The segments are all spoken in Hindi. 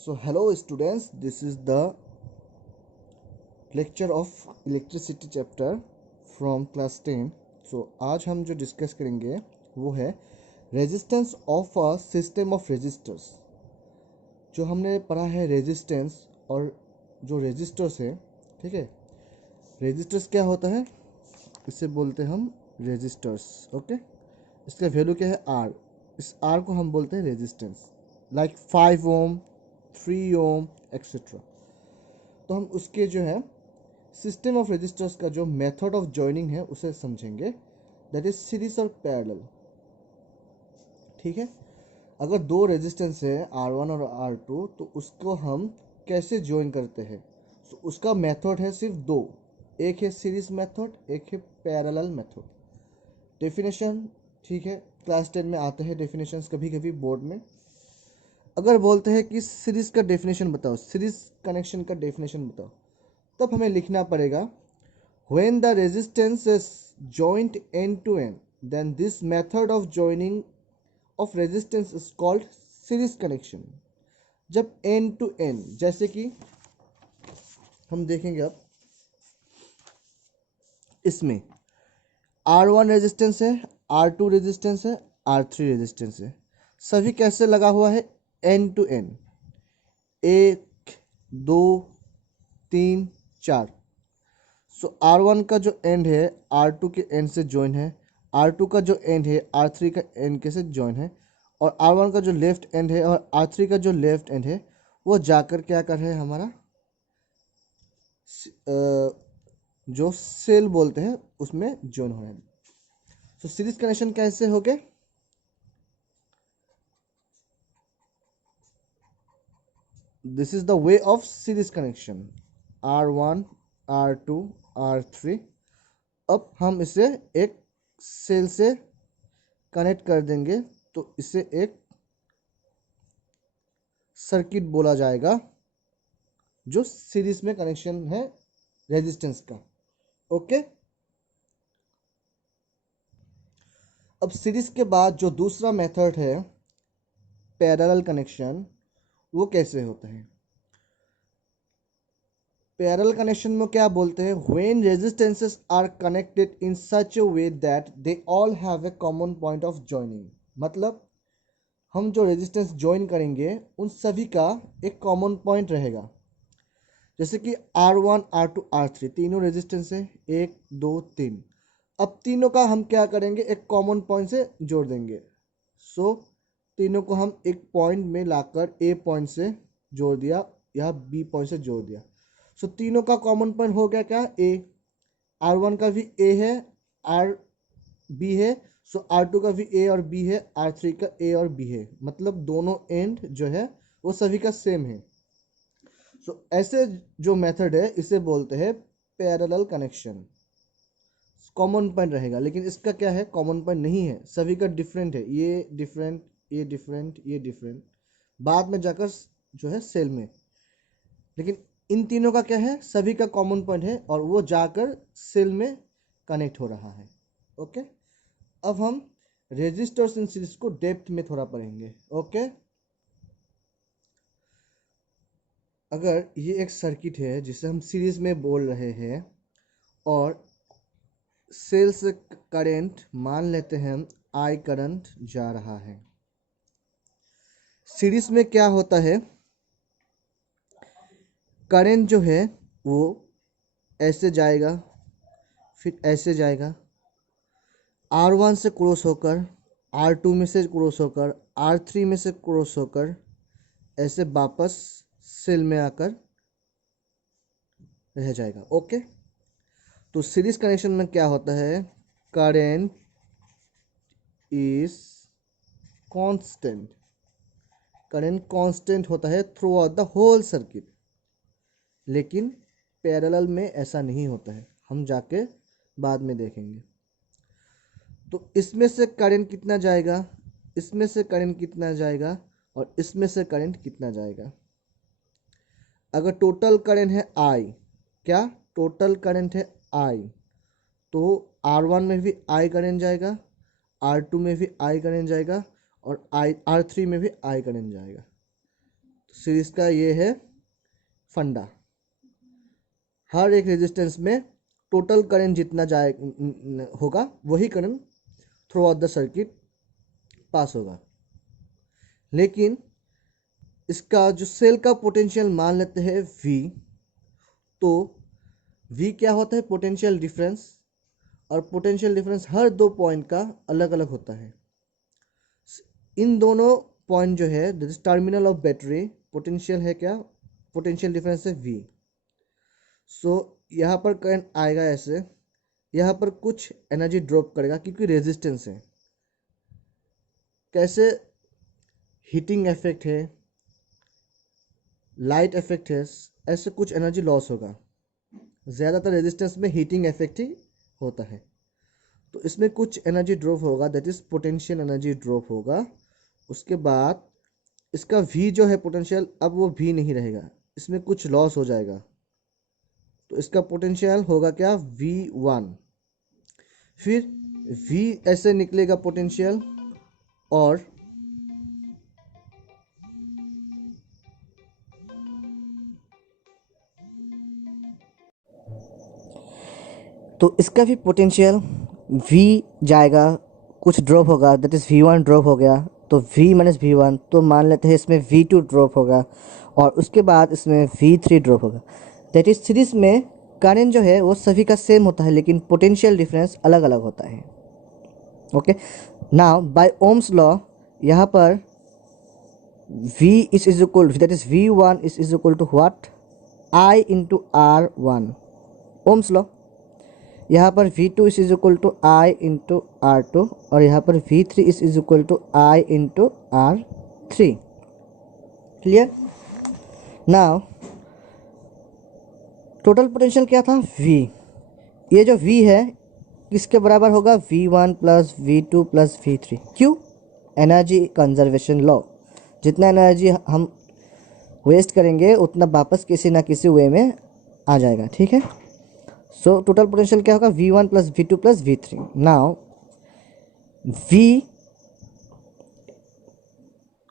So hello students, this is the lecture of electricity chapter from class 10. So आज हम जो डिस्कस करेंगे वो है resistance of a system of resistors. जो हमने पढ़ा है रेजिस्टेंस और जो रेजिस्टर्स है, ठीक है। रेजिस्टर्स क्या होता है, इसे बोलते हैं हम रेजिस्टर्स। ओके, इसका वैल्यू क्या है आर। इस आर को हम बोलते हैं रेजिस्टेंस, लाइक 5 ओम 3 ओम एक्सेट्रा। तो हम उसके जो है सिस्टम ऑफ रेजिस्टर्स का जो मेथड ऑफ जॉइनिंग है उसे समझेंगे, दैट इज सीरीज और पैरेलल। ठीक है, अगर दो रेजिस्टेंस है R1 और R2 तो उसको हम कैसे ज्वाइन करते हैं। तो उसका मेथड है सिर्फ दो, एक है सीरीज मेथड, एक है पैरेलल मेथड। डेफिनेशन, ठीक है, क्लास 10 में आते हैं डेफिनेशंस कभी कभी बोर्ड में। अगर बोलते हैं कि सीरीज का डेफिनेशन बताओ, सीरीज कनेक्शन का डेफिनेशन बताओ, तब हमें लिखना पड़ेगा when the resistance is joined end to end then this method of joining of resistance is called series connection। जब end to end, जैसे कि हम देखेंगे अब इसमें R1 रेजिस्टेंस है, R2 रेजिस्टेंस है, R3 रेजिस्टेंस है, सभी कैसे लगा हुआ है end to end, 1 2 3 4। So R1 का जो एंड है R2 के एंड से ज्वाइन है, R2 का जो एंड है R3 का एंड के से ज्वाइन है, और R1 का जो लेफ्ट एंड है और R3 का जो लेफ्ट एंड है वो जाकर क्या कर रहे हैं हमारा जो सेल बोलते हैं उसमें ज्वाइन हो रहे हैं। सो सीरीज कनेक्शन कैसे हो गए, this is the way of series connection R1 R2 R3। अब हम इसे एक सेल से कनेक्ट कर देंगे तो इसे एक सर्किट बोला जाएगा जो सीरीज में कनेक्शन है रेजिस्टेंस का। ओके, अब सीरीज के बाद जो दूसरा मेथड है पैरेलल कनेक्शन, वो कैसे होता है। पैरेलल कनेक्शन में क्या बोलते हैं, when resistances are connected in such a way that they all have a common point of joining. मतलब हम जो रेजिस्टेंस ज्वाइन करेंगे उन सभी का एक कॉमन पॉइंट रहेगा। जैसे कि R1 R2 R3 तीनों रेजिस्टेंस है, 1 2 3। अब तीनों का हम क्या करेंगे, एक कॉमन पॉइंट से जोड़ देंगे। सो तीनों को हम एक पॉइंट में लाकर A पॉइंट से जोड़ दिया या B पॉइंट से जोड़ दिया। सो तीनों का कॉमन पॉइंट हो गया क्या, A। R1 का भी A है, B है, सो R2 का भी A और B है, R3 का A और B है। मतलब दोनों एंड जो है वो सभी का सेम है। सो ऐसे जो मेथड है इसे बोलते हैं पैरेलल कनेक्शन। कॉमन पॉइंट रहेगा, लेकिन इसका क्या है, कॉमन पॉइंट नहीं है, सभी का डिफरेंट है, ये डिफरेंट ये डिफरेंट ये डिफरेंट, बाद में जाकर जो है सेल में। लेकिन इन तीनों का क्या है, सभी का कॉमन पॉइंट है और वो जाकर सेल में कनेक्ट हो रहा है। ओके, अब हम रेजिस्टर्स इन सीरीज को डेप्थ में थोड़ा पढ़ेंगे। ओके, अगर ये एक सर्किट है जिसे हम सीरीज में बोल रहे हैं और सेल से करंट मान लेते हैं हम I करंट जा रहा है। सीरीज में क्या होता है, करंट जो है वो ऐसे जाएगा, फिर ऐसे जाएगा, R1 से क्रॉस होकर R2 में से क्रॉस होकर R3 में से क्रॉस होकर ऐसे वापस सेल में आकर रह जाएगा। ओके, तो सीरीज कनेक्शन में क्या होता है, current is constant, current constant होता है throughout the whole circuit. लेकिन पैरेलल में ऐसा नहीं होता है, हम जाके बाद में देखेंगे। तो इसमें से करंट कितना जाएगा, इसमें से करंट कितना जाएगा और इसमें से करंट कितना जाएगा। अगर टोटल करंट है I, क्या टोटल करंट है I, तो R1 में भी I करंट जाएगा, R2 में भी I करंट जाएगा और R3 में भी I करंट जाएगा। सीरीज का ये है फंडा। हर एक रेजिस्टेंस में टोटल करंट जितना जाए होगा वही current throughout the circuit pass होगा। लेकिन इसका जो सेल का पोटेंशियल मान लेते हैं V, तो V क्या होता है? Potential difference. और पोटेंशियल डिफरेंस हर दो पॉइंट का अलग अलग होता है। इन दोनों पॉइंट जो है that is terminal of battery, potential है क्या? पोटेंशियल डिफरेंस है V। सो यहाँ पर करंट आएगा ऐसे, यहाँ पर कुछ एनर्जी ड्रॉप करेगा क्योंकि रेजिस्टेंस है। कैसे? हीटिंग इफेक्ट है, लाइट इफेक्ट है, ऐसे कुछ एनर्जी लॉस होगा। ज़्यादातर रेजिस्टेंस में हीटिंग इफेक्ट ही होता है। तो इसमें कुछ एनर्जी ड्रॉप होगा, that is potential energy drop होगा। उसके बाद इसका V जो है पोटेंशियल, अब वो V नहीं रहेगा, इसमें कुछ लॉस हो जाएगा। तो इसका पोटेंशियल होगा क्या? V1। फिर V ऐसे निकलेगा पोटेंशियल, और तो इसका भी पोटेंशियल V जाएगा, कुछ ड्रॉप होगा, दैट इज़ V1 ड्रॉप हो गया, तो V माइनस V1, तो मान लेते हैं इसमें V2 ड्रॉप होगा, और उसके बाद इसमें V3 ड्रॉप होगा। दैट इज सीरीज में करंट जो है वो सभी का सेम होता है, लेकिन पोटेंशियल डिफरेंस अलग अलग होता है। Okay, now by Ohm's law यहाँ पर V is equal, that is V1 is equal to what? I into R1, Ohm's law. यहाँ पर V2 is equal to I into R2, और यहाँ पर V3 is equal to I into R3। Clear? Now total potential क्या था? V। ये जो V है किसके बराबर होगा? V1 plus V2 plus V3। क्यों? Energy conservation law. जितना एनर्जी हम वेस्ट करेंगे उतना वापस किसी ना किसी वे में आ जाएगा। ठीक है, सो टोटल पोटेंशियल क्या होगा? V1 plus V2 plus V3। Now V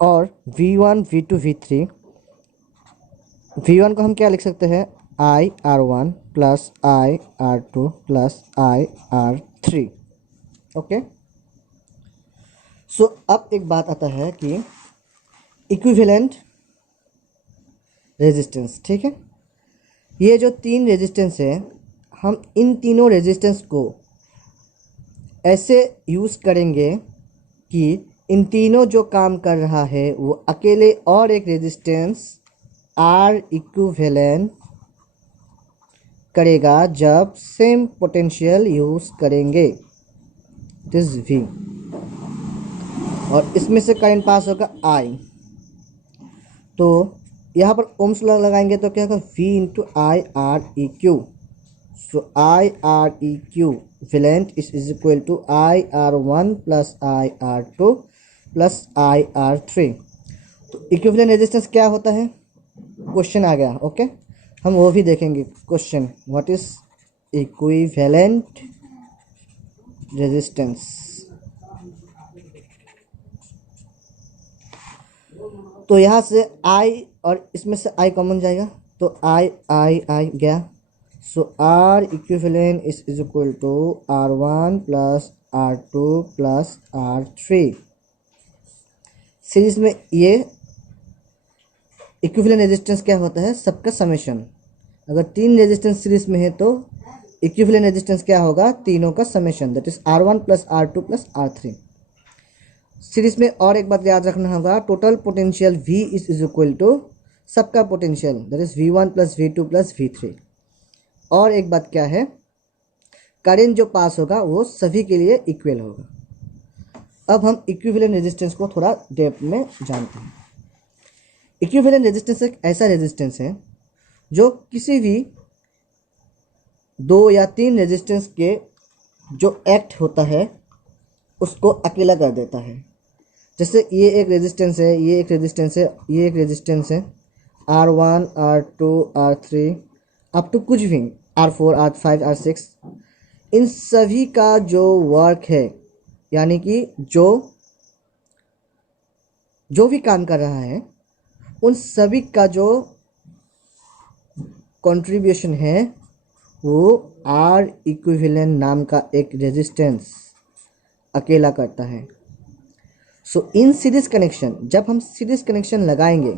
और V1 V2 V3, V1 को हम क्या लिख सकते हैं? I R1 plus I R2 plus I R3। Okay, so अब एक बात आता है कि इक्विवेलेंट रेजिस्टेंस। ठीक है, ये जो तीन रेजिस्टेंस है, हम इन तीनों रेजिस्टेंस को ऐसे यूज़ करेंगे कि इन तीनों जो काम कर रहा है वो अकेले और एक रेजिस्टेंस R इक्विवेलेंट करेगा जब सेम पोटेंशियल यूज़ करेंगे, दिस V, और इसमें से करंट पास होगा I। तो यहाँ पर ओम्स लॉ लगाएंगे तो क्या होगा? V into I R E Q. So I R E Q valent is equal to I R one plus I R two plus I R three. तो इक्विवेलेंट रेजिस्टेंस क्या होता है? क्वेश्चन आ गया। ओके, हम वो भी देखेंगे question, what is equivalent resistance. तो यहाँ से I और इसमें से I कॉमन जाएगा, तो I गया। So R equivalent is equal to R1 plus R2 plus R3। Series में ये इक्विवेलेंट रेजिस्टेंस क्या होता है? सबका समेशन। अगर तीन रेजिस्टेंस सीरीज में है तो इक्विवेलेंट रेजिस्टेंस क्या होगा? तीनों का समेशन, that is R1 plus R2 plus R3। Series में और एक बात याद रखना होगा, total potential V is equal to सबका potential, that is V1 plus V2 plus V3। और एक बात क्या है? करंट जो पास होगा वो सभी के लिए इक्वल होगा। अब हम इक्विवेलेंट रेजिस्टेंस को थोड़ा डेप्थ में जानते हैं। इक्विवेलेंट रेजिस्टेंस एक ऐसा रेजिस्टेंस है जो किसी भी दो या तीन रेजिस्टेंस के जो एक्ट होता है उसको अकेला कर देता है। जैसे ये एक रेजिस्टेंस है, ये एक रेजिस्टेंस है, ये एक रेजिस्टेंस है, R1 R2 R3 up to कुछ भी R4 R5 R6, इन सभी का जो वर्क है, यानी कि जो भी काम कर रहा है उन सभी का जो कंट्रीब्यूशन है वो आर इक्विवेलेंट नाम का एक रेजिस्टेंस अकेला करता है। सो इन सीरीज कनेक्शन, जब हम सीरीज कनेक्शन लगाएंगे,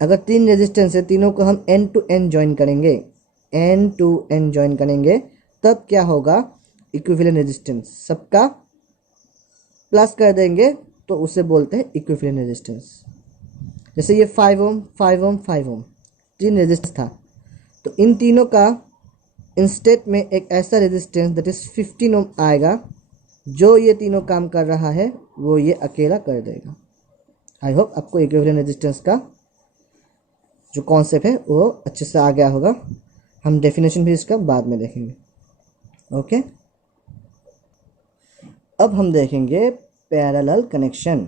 अगर 3 रेजिस्टेंस है, तीनों को हम एन टू एन ज्वाइन करेंगे, एन टू एन ज्वाइन करेंगे, तब क्या होगा, इक्विवेलेंट रेजिस्टेंस सबका प्लस कर देंगे तो उसे बोलते हैं इक्विवेलेंट रेजिस्टेंस। जैसे ये 5 ओम 5 ओम 5 ओम 3 रेजिस्टेंस था, तो इन तीनों का इंस्टेड में एक ऐसा रेजिस्टेंस दैट इज 15 ओम आएगा, जो ये तीनों काम कर रहा है वो ये अकेला कर देगा। आई होप आपको इक्विवेलेंट रेजिस्टेंस का जो कॉन्सेप्ट है वो अच्छे से आ गया होगा। हम डेफिनेशन भी इसका बाद में देखेंगे। ओके, अब हम देखेंगे पैरेलल कनेक्शन।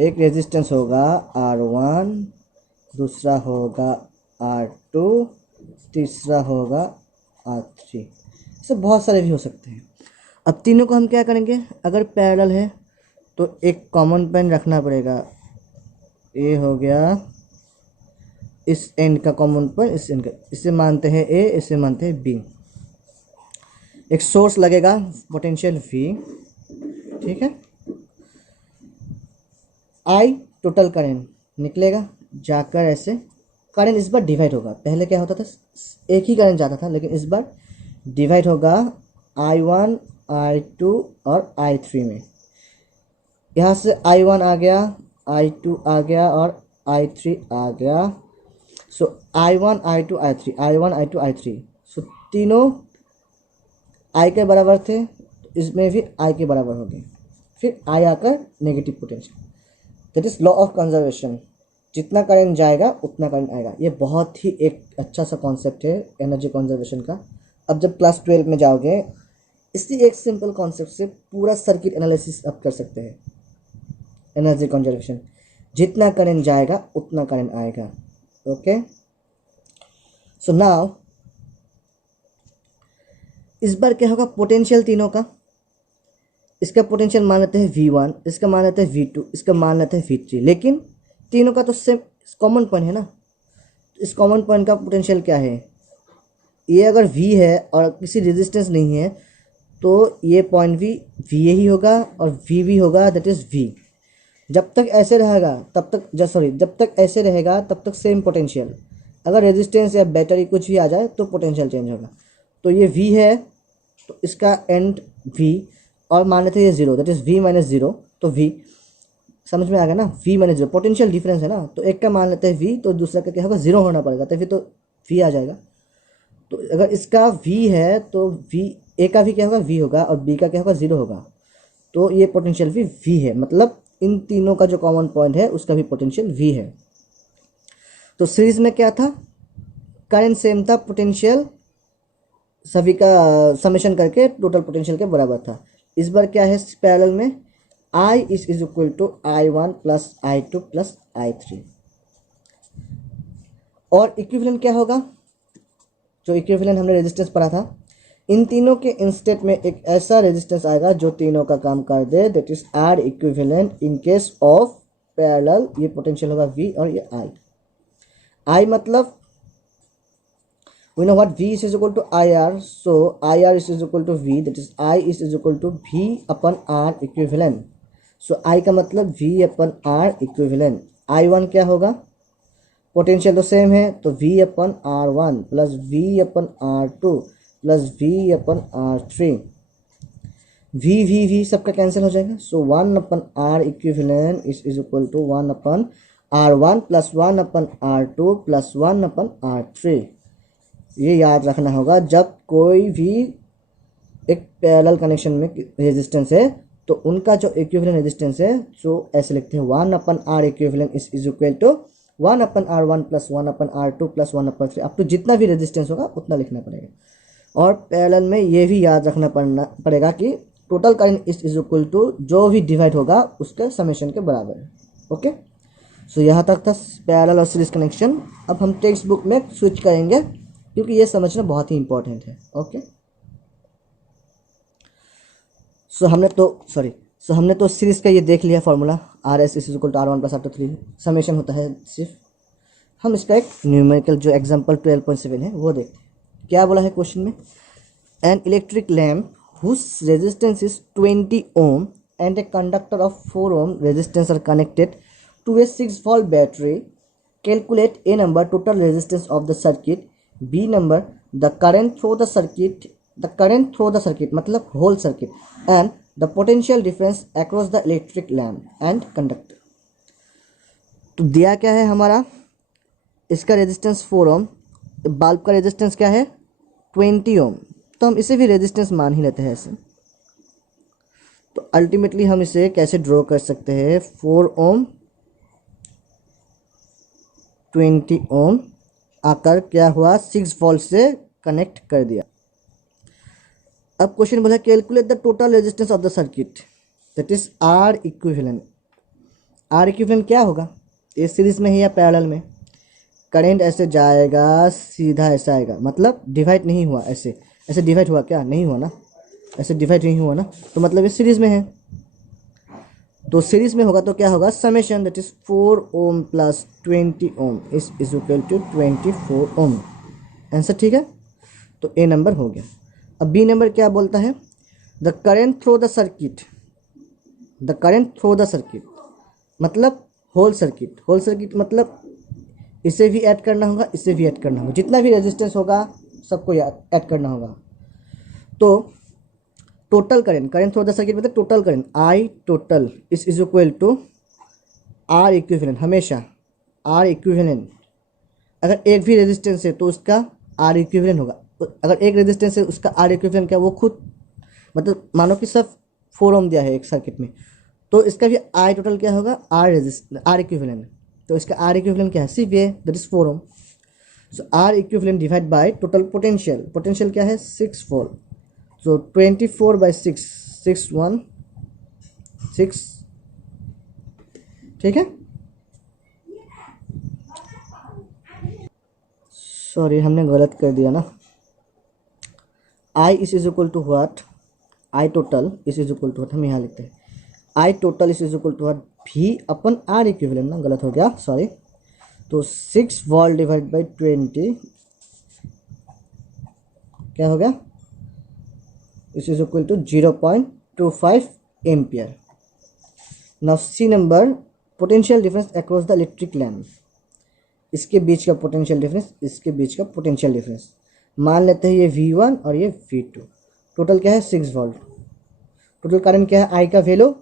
एक रेजिस्टेंस होगा R1, दूसरा होगा R2, तीसरा होगा R3। ऐसे बहुत सारे भी हो सकते हैं। अब तीनों को हम क्या करेंगे, अगर पैरेलल है तो एक कॉमन पॉइंट रखना पड़ेगा। ये हो गया इस एंड का कॉमन पॉइंट, इस एंड का, इसे मानते हैं A, इसे मानते हैं B। एक सोर्स लगेगा पोटेंशियल V, ठीक है। I टोटल करंट निकलेगा, जाकर ऐसे करंट इस बार डिवाइड होगा। पहले क्या होता था, एक ही करंट जाता था, लेकिन इस बार डिवाइड होगा I1, I2 और I3 में। यहाँ से I1 आ गया, I2 आ गया और I3 आ गया। सो I1, I2, I3, I1, I2, I3, सो तीनों I के बराबर थे, इसमें भी I के बराबर हो गए। फिर I आकर negative potential, that is law of conservation. जितना करंट जाएगा उतना करंट आएगा। ये बहुत ही एक अच्छा सा कॉन्सेप्ट है एनर्जी कंजर्वेशन का। अब जब क्लास 12 में जाओगे, इसी एक सिंपल कॉन्सेप्ट से पूरा सर्किट एनालिसिस आप कर सकते हैं। एनर्जी कंजर्वेशन, जितना करंट जाएगा उतना करंट आएगा। ओके, सो नाउ इस बार क्या होगा, पोटेंशियल तीनों का, इसका पोटेंशियल मान लेते हैं V1, इसका मान लेते हैं V2, इसका मान लेते हैं V3, लेकिन तीनों का तो सेम कॉमन पॉइंट है ना। इस कॉमन पॉइंट का पोटेंशियल क्या है, ये अगर V है और किसी रेजिस्टेंस नहीं है तो ये पॉइंट भी V ही होगा और V भी होगा, दैट इज V। जब तक ऐसे रहेगा तब तक जब तक ऐसे रहेगा तब तक सेम पोटेंशियल। अगर रेजिस्टेंस या बैटरी कुछ भी आ जाए तो पोटेंशियल चेंज होगा। तो ये V है तो इसका एंड V, और मान लेते हैं ये 0, दैट इज V माइनस 0, तो V समझ में आ गया ना, V माइनस 0 पोटेंशियल डिफरेंस है ना। तो एक का मान लेते हैं V, तो दूसरा का क्या होगा, 0 होना पड़ेगा, तो फिर तो V आ जाएगा। तो अगर इसका V है तो V, A का भी क्या होगा, V होगा, और B का क्या होगा, 0 होगा। तो ये पोटेंशियल भी V है, मतलब इन तीनों का जो कॉमन पॉइंट है उसका भी पोटेंशियल V है। तो सीरीज में क्या था, करंट सेम था, पोटेंशियल सभी का समेशन करके टोटल पोटेंशियल के बराबर था। इस बार क्या है, पैरेलल में I is equal to I1 plus I2 plus I3। और इक्विवेलेंट क्या होगा, जो इक्विवेलेंट हमने रेजिस्टेंस पढ़ा था, इन तीनों के इंस्टेड में एक ऐसा रेजिस्टेंस आएगा जो तीनों का काम कर दे, that is R equivalent in case of parallel. ये पोटेंशियल होगा V और ये I मतलब we know what V is equal to IR, so IR is equal to V, that is I is equal to V upon R equivalent। so I का मतलब V अपन R equivalent। I1 क्या होगा, पोटेंशियल तो सेम है, तो V अपन R1 प्लस V अपन R2 प्लस V अपन R3, V सबका कैंसिल हो जाएगा। सो 1 upon R equivalent is equal to 1 upon R1 plus 1 upon R2 plus 1 upon R3। ये याद रखना होगा, जब कोई भी एक पैरेलल कनेक्शन में रेजिस्टेंस है तो उनका जो इक्विवेलेंट रेजिस्टेंस है, जो ऐसे लिखते हैं 1 upon R equivalent is equal to 1 upon R1 plus 1 upon R2 plus 1 upon 3, अब तो जितना भी रेजिस्टेंस होगा उतना लिखना पड़ेगा। और पैरेलल में ये भी याद रखना पड़ेगा कि total current is equal to जो भी डिवाइड होगा उसके समेशन के बराबर है। ओके, सो यहाँ तक था पैरेलल और सीरीज कनेक्शन। अब हम टेक्स्ट बुक में स्विच करेंगे क्योंकि ये समझना बहुत ही इंपॉर्टेंट है। ओके, सो हमने तो सीरीज का ये देख लिया formula. R S is equal to R1 plus R2 3 summation होता है सिर्फ। हम इसका एक न्यूमेरिकल जो एग्जाम्पल 12.7 है वो देखते हैं। क्या बोला है क्वेश्चन में, an electric lamp whose resistance is 20 ohm and a conductor of 4 ohm resistance are connected to a 6 volt battery. Calculate A number total resistance of the circuit, B number the current through the circuit, मतलब whole circuit, and the potential difference across the electric lamp and conductor. तो दिया क्या है हमारा, इसका रेजिस्टेंस 4 ओम, बल्ब का रेजिस्टेंस क्या है 20 ओम, तो हम इसे भी रेजिस्टेंस मान ही लेते हैं ऐसे। तो अल्टीमेटली हम इसे कैसे ड्रॉ कर सकते हैं, 4 ओम 20 ओम आकर क्या हुआ 6 वोल्ट से कनेक्ट कर दिया। अब क्वेश्चन बोला calculate the total resistance of the circuit, that is R equivalent. R equivalent क्या होगा, ये सीरीज में है या पैरेलल में, करंट ऐसे जाएगा सीधा ऐसा आएगा, मतलब डिवाइड नहीं हुआ, ऐसे डिवाइड हुआ क्या, नहीं हुआ ना, ऐसे डिवाइड नहीं हुआ ना, तो मतलब ये सीरीज में है। तो सीरीज में होगा तो क्या होगा, summation that is 4 ohm plus 20 ohm is equal to 24 ohm. Answer ठीक है, तो ए नंबर हो गया। अब बी नंबर क्या बोलता है, the current through the circuit, the current through the circuit मतलब होल सर्किट, होल सर्किट मतलब इसे भी ऐड करना होगा, इसे भी ऐड करना होगा, जितना भी रेजिस्टेंस होगा सबको ऐड करना होगा। तो total current, current through the circuit मतलब total current, I total is equal to R equivalent, हमेशा आर इक्विवेलेंट। अगर एक भी रेजिस्टेंस है तो उसका आर इक्विवेलेंट होगा, अगर एक रेजिस्टेंस है उसका आर इक्विवेलेंट क्या, वो खुद मतलब मानो कि सब 4 ओम दिया है एक सर्किट में, तो इसका भी आई टोटल क्या होगा, आर इक्विवेलेंट। तो इसका आर इक्विवेलेंट क्या है, सिर्फ ये that is 4 ohm. So R equivalent divide by total potential, potential क्या है 6 वोल्ट, सो 24 बाई 6, 6 1 6, ठीक है। सॉरी हमने गलत कर दिया ना, I is equal to what, I total is equal to what, हम यहाँ लिखते हैं I total is equal to what, भी अपन आर इक्विवेलेंट ना, गलत हो गया सॉरी। तो 6 वोल्ट डिवाइड बाई 20 क्या हो गया, इस is equal to 0.25 ampere. Now C number potential difference across the electric lamp, इसके बीच का पोटेंशियल डिफरेंस, इसके बीच का पोटेंशियल डिफरेंस, मान लेते हैं ये V1 और ये V2, टोटल क्या है 6 वोल्ट, टोटल करंट क्या है, आई का वैल्यू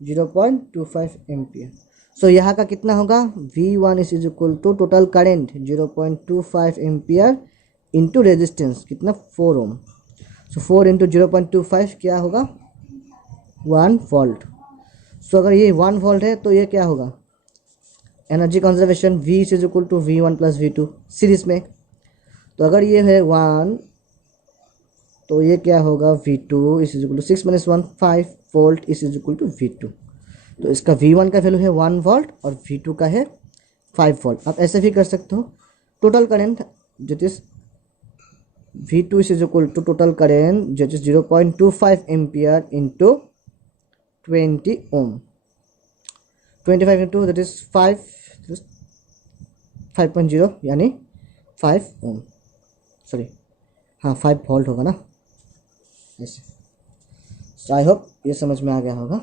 0.25 एम्पियर। सो यहाँ का कितना होगा, V1 is equal to total current 0.25 ampere into resistance कितना 4 ओम, सो 4 इंटू 0.25 क्या होगा 1 वोल्ट। सो अगर ये 1 वोल्ट है तो ये क्या होगा, energy conservation V is equal to V1 plus V2 series में। तो अगर ये है 1 तो ये क्या होगा V2 is equal to 6 minus 1 5 volt is equal to V2। तो इसका V1 का वैल्यू है 1 वोल्ट और V2 का है 5 वोल्ट। आप ऐसे भी कर सकते हो, total current that is V2 is equal to total current that is 0.25 ampere into 20 ohm, 25 into that is 5.0 यानी 5 ओम, सॉरी हाँ 5 वोल्ट होगा ना ऐसे। सो आई होप ये समझ में आ गया होगा।